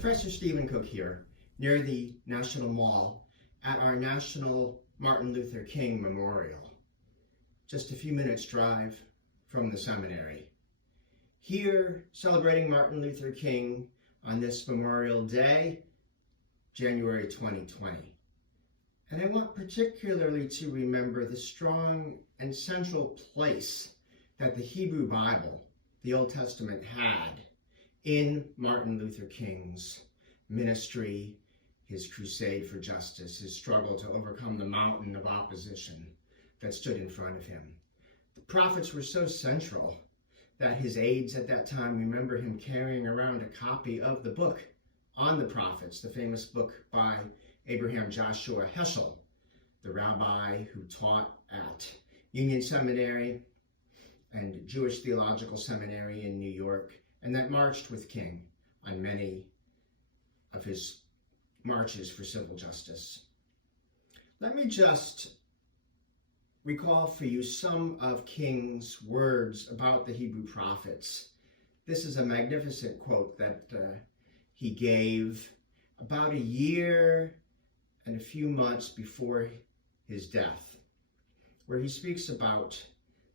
Professor Stephen Cook here, near the National Mall at our National Martin Luther King Memorial, just a few minutes drive from the seminary. Here, celebrating Martin Luther King on this Memorial Day, January 2020. And I want particularly to remember the strong and central place that the Hebrew Bible, the Old Testament, had in Martin Luther King's ministry, his crusade for justice, his struggle to overcome the mountain of opposition that stood in front of him. The prophets were so central that his aides at that time remember him carrying around a copy of the book on the prophets, the famous book by Abraham Joshua Heschel, the rabbi who taught at Union Seminary and Jewish Theological Seminary in New York, and that marched with King on many of his marches for civil justice. Let me just recall for you some of King's words about the Hebrew prophets. This is a magnificent quote that he gave about a year and a few months before his death, where he speaks about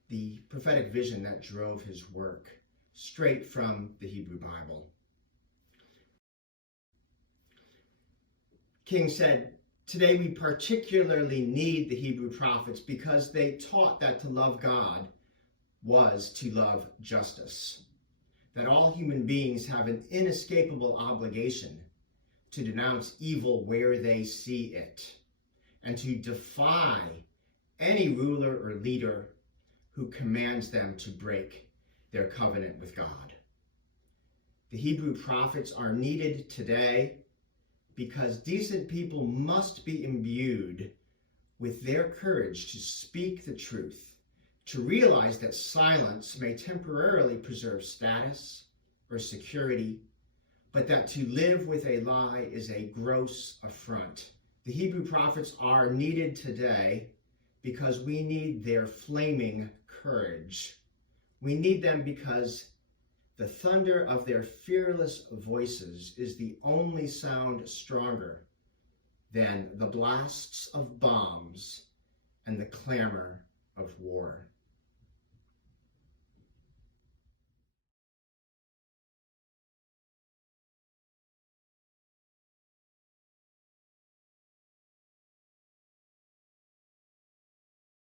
the prophetic vision that drove his work, straight from the Hebrew Bible. King said, "Today we particularly need the Hebrew prophets because they taught that to love God was to love justice, that all human beings have an inescapable obligation to denounce evil where they see it, and to defy any ruler or leader who commands them to break their covenant with God." The Hebrew prophets are needed today because decent people must be imbued with their courage to speak the truth, to realize that silence may temporarily preserve status or security, but that to live with a lie is a gross affront. The Hebrew prophets are needed today because we need their flaming courage. We need them because the thunder of their fearless voices is the only sound stronger than the blasts of bombs and the clamor of war.